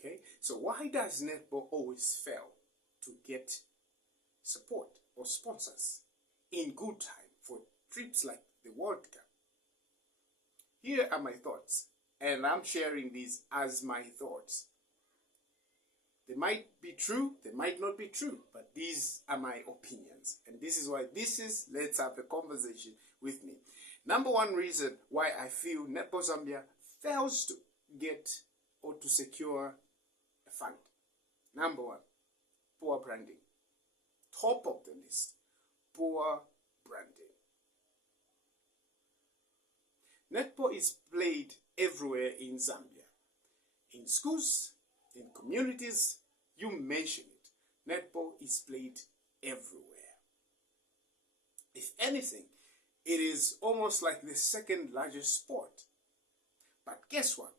Okay, so why does netball always fail to get support or sponsors in good time for trips like the World Cup? Here are my thoughts, and I'm sharing these as my thoughts. They might be true, they might not be true, but these are my opinions. And this is why let's have a conversation with me. Number one reason why I feel Netball Zambia fails to get or to secure a fund. Number one, poor branding. Top of the list, poor branding. Netball is played everywhere in Zambia. In schools, in communities, you mention it. Netball is played everywhere. If anything, it is almost like the second largest sport. But guess what?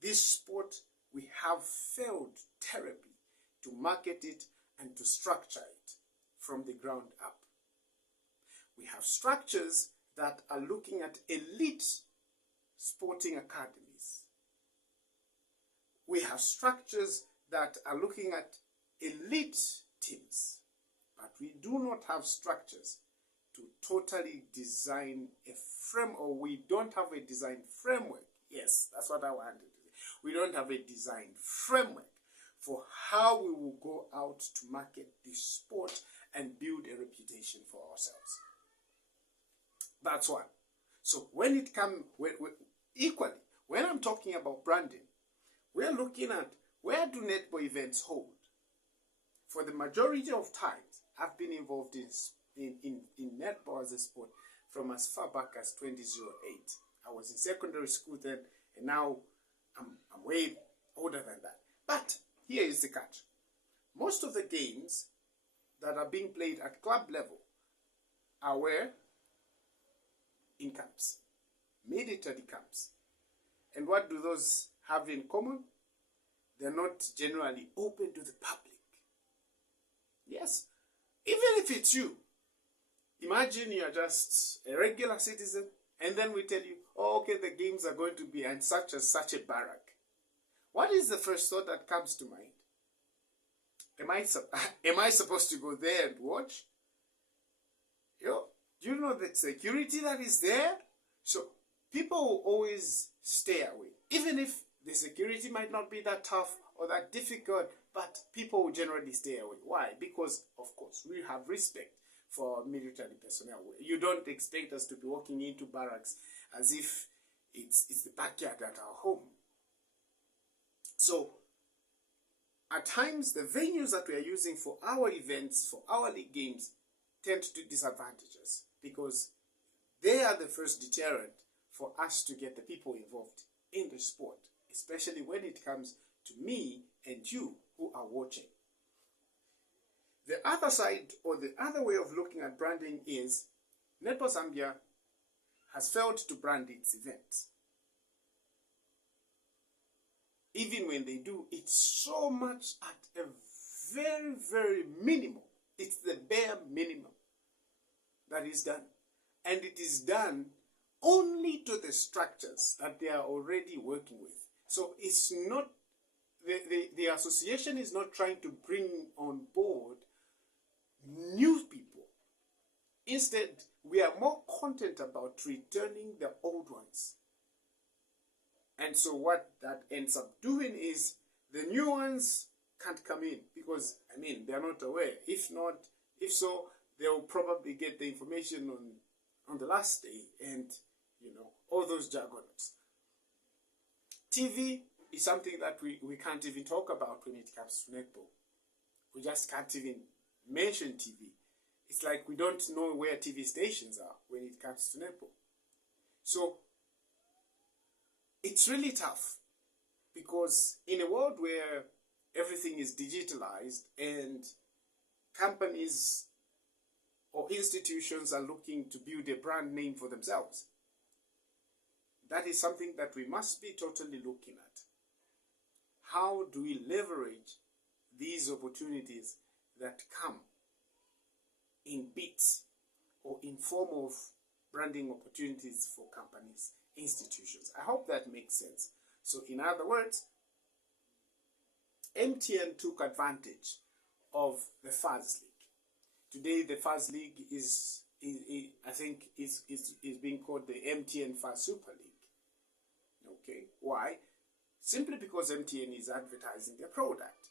This sport, we have failed terribly to market it and to structure it from the ground up. We have structures that are looking at elite sporting academies. We have structures that are looking at elite teams, but we do not have structures to totally design a frame, or we don't have a design framework. Yes, that's what I wanted to say. We don't have a design framework for how we will go out to market this sport and build a reputation for ourselves. That's one. So when it comes, equally, when I'm talking about branding, we're looking at where do netball events hold. For the majority of times, I've been involved in netball as a sport from as far back as 2008. I was in secondary school then, and now I'm way older than that. But here is the catch. Most of the games that are being played at club level are where? In camps, military camps. And what do those have in common? They're not generally open to the public. Yes, even if it's you. Imagine you're just a regular citizen, and then we tell you, oh, okay, the games are going to be in such a barrack. What is the first thought that comes to mind? Am I supposed to go there and watch? Do you know the security that is there? So people will always stay away. Even if the security might not be that tough or that difficult, but people will generally stay away. Why? Because, of course, we have respect for our military personnel. You don't expect us to be walking into barracks as if it's the backyard at our home. So, at times, the venues that we are using for our events, for our league games, tend to disadvantage us because they are the first deterrent for us to get the people involved in the sport, especially when it comes to me and you who are watching. The other side, or the other way of looking at branding, is Netball Zambia has failed to brand its events. Even when they do, it's so much at a very, very minimum. It's the bare minimum that is done. And it is done only to the structures that they are already working with. So it's not, the association is not trying to bring on board new people. Instead, we are more content about returning the old ones. And so what that ends up doing is the new ones can't come in because, they're not aware. If so, they'll probably get the information on the last day and, all those jargons. TV is something that we can't even talk about when it comes to netball. We just can't even mention TV. It's like we don't know where TV stations are when it comes to netball. So it's really tough because in a world where everything is digitalized and companies or institutions are looking to build a brand name for themselves, that is something that we must be totally looking at. How do we leverage these opportunities that come in bits or in form of branding opportunities for companies, institutions? I hope that makes sense. So in other words, MTN took advantage of the Fuzz League. Today, the Fuzz League is being called the MTN Fuzz Super League. Okay, why? Simply because MTN is advertising their product.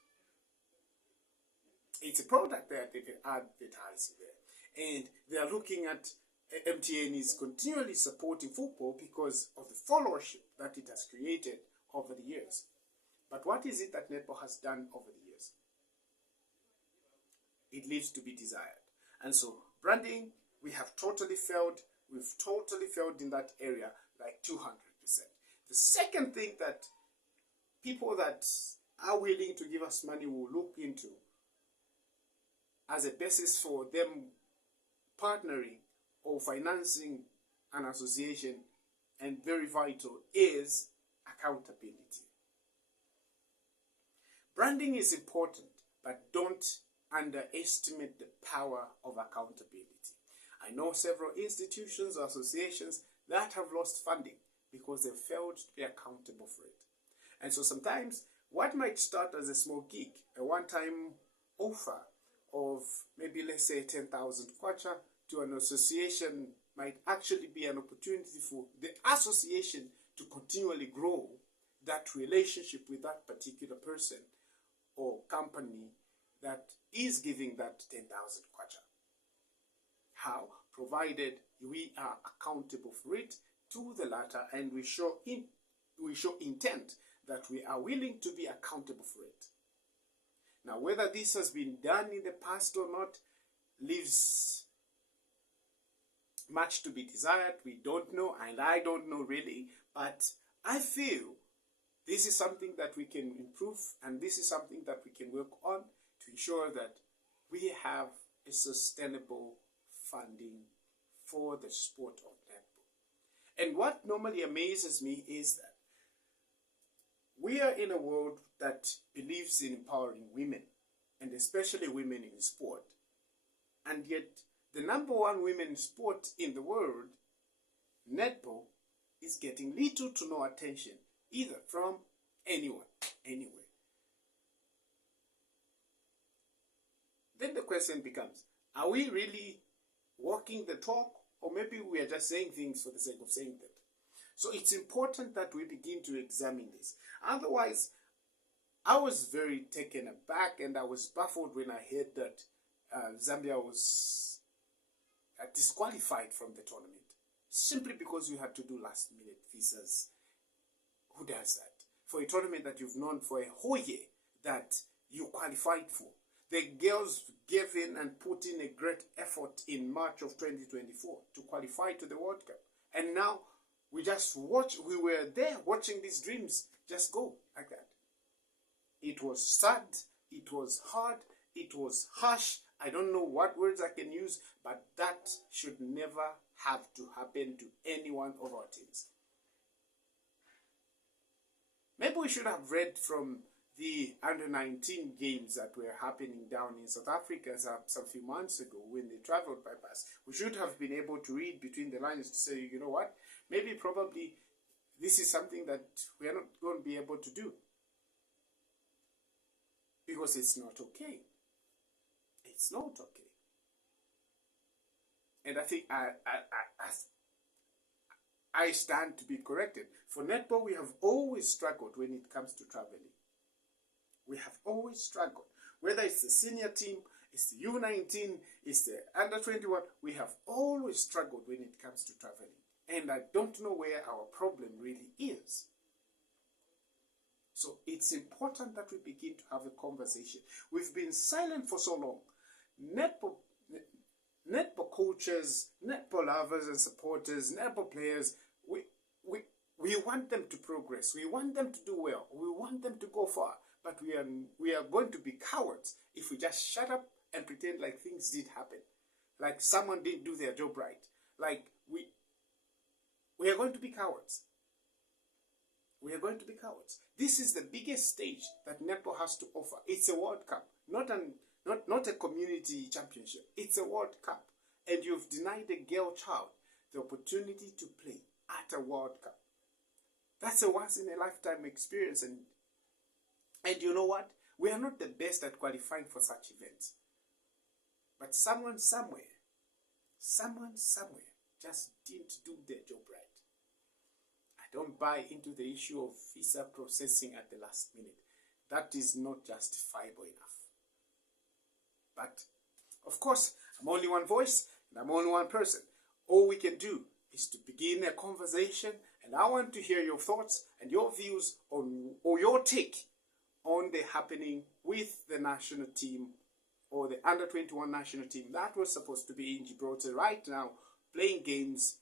It's a product that they can advertise there, and they are looking at MTN is continually supporting football because of the followership that it has created over the years. But what is it that netball has done over the years? It leaves to be desired. And so branding, we have totally failed. We've totally failed in that area, like 200%. The second thing that people that are willing to give us money will look into as a basis for them partnering or financing an association, and very vital, is accountability. Branding is important, but don't underestimate the power of accountability. I know several institutions or associations that have lost funding because they failed to be accountable for it. And so sometimes what might start as a small gig, a one-time offer of maybe, let's say, 10,000 kwacha to an association, might actually be an opportunity for the association to continually grow that relationship with that particular person or company that is giving that 10,000 kwacha. How? Provided we are accountable for it to the latter, and we show intent that we are willing to be accountable for it. Now, whether this has been done in the past or not leaves much to be desired. We don't know, and I don't know really, but I feel this is something that we can improve, and this is something that we can work on to ensure that we have a sustainable funding for the sport of netball. And what normally amazes me is that we are in a world that believes in empowering women, and especially women in sport. And yet, the number one women's sport in the world, netball, is getting little to no attention, either from anyone, anywhere. Then the question becomes, are we really walking the talk, or maybe we are just saying things for the sake of saying them? So it's important that we begin to examine this. Otherwise, I was very taken aback and I was baffled when I heard that Zambia was disqualified from the tournament simply because you had to do last-minute visas. Who does that? For a tournament that you've known for a whole year that you qualified for. The girls gave in and put in a great effort in March of 2024 to qualify to the World Cup. And now we just watch, we were there watching these dreams just go like that. It was sad, it was hard, it was harsh. I don't know what words I can use, but that should never have to happen to any one of our teams. Maybe we should have read from the under-19 games that were happening down in South Africa some few months ago when they traveled by bus. We should have been able to read between the lines to say, you know what, maybe probably this is something that we are not going to be able to do. Because it's not okay. It's not okay. And I think I stand to be corrected. For netball, we have always struggled when it comes to traveling. We have always struggled. Whether it's the senior team, it's the U19, it's the under-21, we have always struggled when it comes to traveling. And I don't know where our problem really is. So it's important that we begin to have a conversation. We've been silent for so long. Netball coaches, netball lovers and supporters, netball players, we want them to progress. We want them to do well. We want them to go far. But we are going to be cowards if we just shut up and pretend like things did happen. Like someone didn't do their job right. Like we are going to be cowards. We are going to be cowards. This is the biggest stage that netball has to offer. It's a World Cup, not a community championship. It's a World Cup. And you've denied a girl child the opportunity to play at a World Cup. That's a once-in-a-lifetime experience. And you know what? We are not the best at qualifying for such events. But someone somewhere just didn't do their job right. I don't buy into the issue of visa processing at the last minute. That is not justifiable enough. But, of course, I'm only one voice and I'm only one person. All we can do is to begin a conversation, and I want to hear your thoughts and your views on, or your take on the happening with the national team, or the under-21 national team that was supposed to be in Gibraltar right now, playing games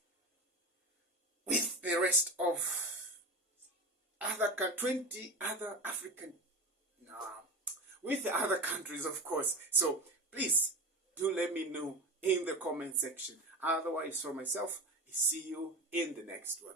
with the rest of 20 other African, with the other countries, of course. So please do let me know in the comment section. Otherwise, for myself, see you in the next one.